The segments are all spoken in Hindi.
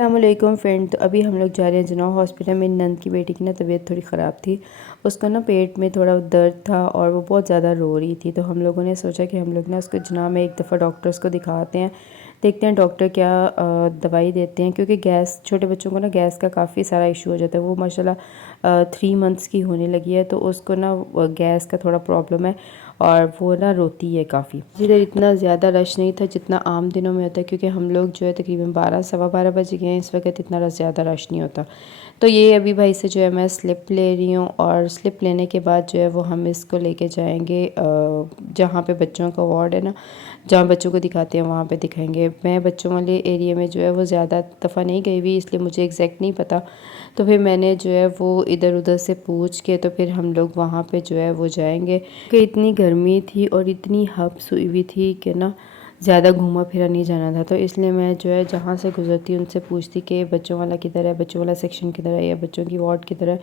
अस्सलामुअलैकुम फ्रेंड। तो अभी हम लोग जा रहे हैं जनाह हॉस्पिटल। मेरी नंद की बेटी की ना तबीयत थोड़ी ख़राब थी। उसको ना पेट में थोड़ा दर्द था और वो बहुत ज़्यादा रो रही थी। तो हम लोगों ने सोचा कि हम लोग ना उसको जनाह में एक दफ़ा डॉक्टर्स को दिखाते हैं, देखते हैं डॉक्टर क्या दवाई देते हैं। क्योंकि गैस, छोटे बच्चों को ना गैस का काफ़ी सारा इशू हो जाता है। वो माशाल्लाह 3 मंथ्स की होने लगी है, तो उसको ना गैस का थोड़ा प्रॉब्लम है और वो ना रोती है काफ़ी। इधर इतना ज़्यादा रश नहीं था जितना आम दिनों में होता है, क्योंकि हम लोग जो है तकरीबन 12 सवा 12 बज गए हैं। इस वक्त इतना ज़्यादा रश नहीं होता। तो ये अभी भाई से जो है मैं स्लिप ले रही हूँ, और स्लिप लेने के बाद जो है वो हम इसको लेके जाएंगे जहाँ पे बच्चों का वार्ड है ना, जहाँ बच्चों को दिखाते हैं वहाँ पे दिखाएंगे। मैं बच्चों वाले एरिया में जो है वो ज़्यादा दफ़ा नहीं गई हुई, इसलिए मुझे एग्जैक्ट नहीं पता। तो फिर मैंने जो है वो इधर उधर से पूछ के तो फिर हम लोग वहाँ पे जो है वो जाएंगे। कि इतनी गर्मी थी और इतनी हब्स हुई हुई थी कि ना ज़्यादा घूमा फिरा नहीं जाना था। तो इसलिए मैं जो है जहाँ से गुजरती उनसे पूछती कि बच्चों वाला किधर है, बच्चों वाला सेक्शन किधर है, या बच्चों की वार्ड किधर है।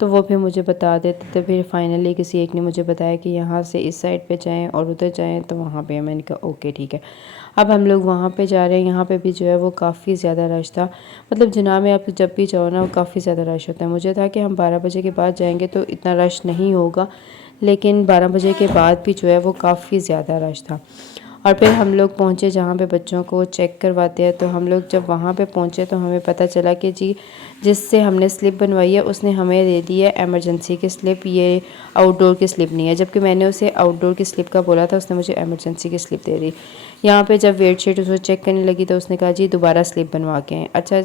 तो वो फिर मुझे बता देते थे। फिर फाइनली किसी एक ने मुझे बताया कि यहाँ से इस साइड पे जाएं और उधर जाएं, तो वहाँ पे मैंने कहा ओके ठीक है। अब हम लोग वहाँ पे जा रहे हैं। यहाँ पे भी जो है वो काफ़ी ज़्यादा रश था। मतलब जनाह में आप जब भी जाओ ना वो काफ़ी ज़्यादा रश होता है। मुझे था कि हम 12 बजे के बाद जाएंगे तो इतना रश नहीं होगा, लेकिन 12 बजे के बाद भी जो है वो काफ़ी ज़्यादा रश था। और फिर हम लोग पहुँचे जहाँ पे बच्चों को चेक करवाते हैं। तो हम लोग जब वहाँ पे पहुँचे तो हमें पता चला कि जी जिससे हमने स्लिप बनवाई है उसने हमें दे दी है एमरजेंसी की स्लिप, ये आउटडोर की स्लिप नहीं है। जबकि मैंने उसे आउटडोर की स्लिप का बोला था, उसने मुझे एमरजेंसी की स्लिप दे दी। यहाँ पे जब वेट शीट उसको चेक करने लगी तो उसने कहा जी दोबारा स्लिप बनवा के आएँ। अच्छा,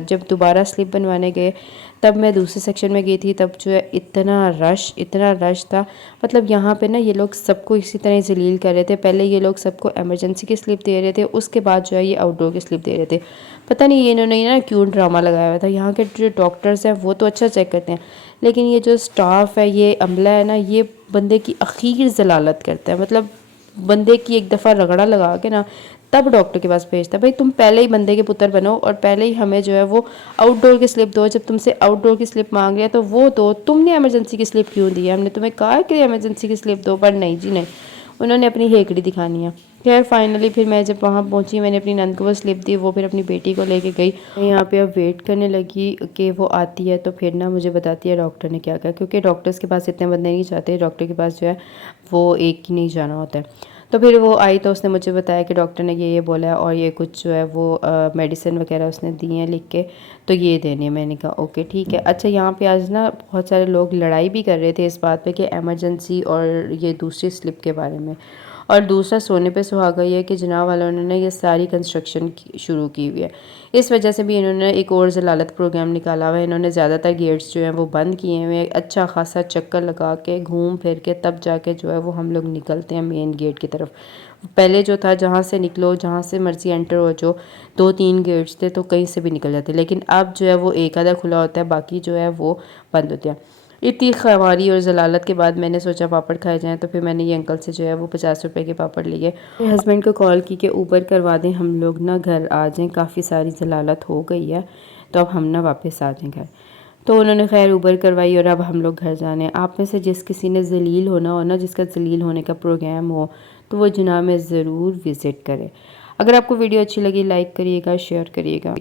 जब दोबारा स्लिप बनवाने गए तब मैं दूसरे सेक्शन में गई थी, तब जो है इतना रश था। मतलब यहाँ पे ना ये लोग सबको इसी तरह जलील कर रहे थे। पहले ये लोग सबको एमरजेंसी की स्लिप दे रहे थे, उसके बाद जो है ये आउटडोर की स्लिप दे रहे थे। पता नहीं ये इन्होंने ना क्यों ड्रामा लगाया हुआ था। यहाँ के जो डॉक्टर्स हैं वो तो अच्छा चेक करते हैं, लेकिन ये जो स्टाफ है, ये अमला है ना, ये बंदे की अखीर जलालत करता है। मतलब बंदे की एक दफ़ा रगड़ा लगा के ना तब डॉक्टर के पास भेजता है। भाई तुम पहले ही बंदे के पुत्र बनो और पहले ही हमें जो है वो आउटडोर की स्लिप दो। जब तुमसे आउटडोर की स्लिप मांग लिया तो वो दो, तुमने एमरजेंसी की स्लिप क्यों दी है? हमने तुम्हें कहा कि एमरजेंसी की स्लिप दो, पर नहीं जी नहीं, उन्होंने अपनी हेकड़ी दिखानी है। खैर फाइनली फिर मैं जब वहाँ पहुँची, मैंने अपनी नंद को वो स्लिप दी, वो फिर अपनी बेटी को लेके गई। मैं यहाँ पे अब वेट करने लगी कि वो आती है तो फिर ना मुझे बताती है डॉक्टर ने क्या कहा, क्योंकि डॉक्टर्स के पास इतने बंदे नहीं जाते, डॉक्टर के पास जो है वो एक ही नहीं जाना होता है। तो फिर वो आई तो उसने मुझे बताया कि डॉक्टर ने ये बोला है और ये कुछ जो है वो मेडिसिन वगैरह उसने दी हैं लिख के, तो ये देने। मैंने कहा ओके ठीक है। अच्छा, यहाँ पे आज ना बहुत सारे लोग लड़ाई भी कर रहे थे इस बात पे कि एमरजेंसी और ये दूसरी स्लिप के बारे में। और दूसरा सोने पे सुहागा ये है कि जनाह वालों ने ये सारी कंस्ट्रक्शन शुरू की हुई है। इस वजह से भी इन्होंने एक और जलालत प्रोग्राम निकाला हुआ है। इन्होंने ज़्यादातर गेट्स जो हैं वो बंद किए हुए हैं। अच्छा खासा चक्कर लगा के घूम फिर के तब जाके जो है वो हम लोग निकलते हैं मेन गेट की तरफ। पहले जो था जहाँ से निकलो, जहाँ से मर्जी एंटर हो, जो 2-3 गेट्स थे तो कहीं से भी निकल जाते, लेकिन अब जो है वो एक आधा खुला होता है, बाकी जो है वो बंद होता है। इतनी ख़वारी और जलालत के बाद मैंने सोचा पापड़ खाए जाएँ, तो फिर मैंने ये अंकल से जो है वो 50 रुपए के पापड़ लिए। मेरे हस्बैंड को कॉल की कि ऊबर करवा दें, हम लोग ना घर आ जाएं, काफ़ी सारी जलालत हो गई है, तो अब हम ना वापस आ जाएं घर। तो उन्होंने खैर ऊबर करवाई और अब हम लोग घर जाने हैं। आप में से जिस किसी ने जलील होना हो ना, जिसका जलील होने का प्रोग्राम हो, तो वो जनाह में ज़रूर विज़िट करें। अगर आपको वीडियो अच्छी लगी लाइक करिएगा, शेयर करिएगा।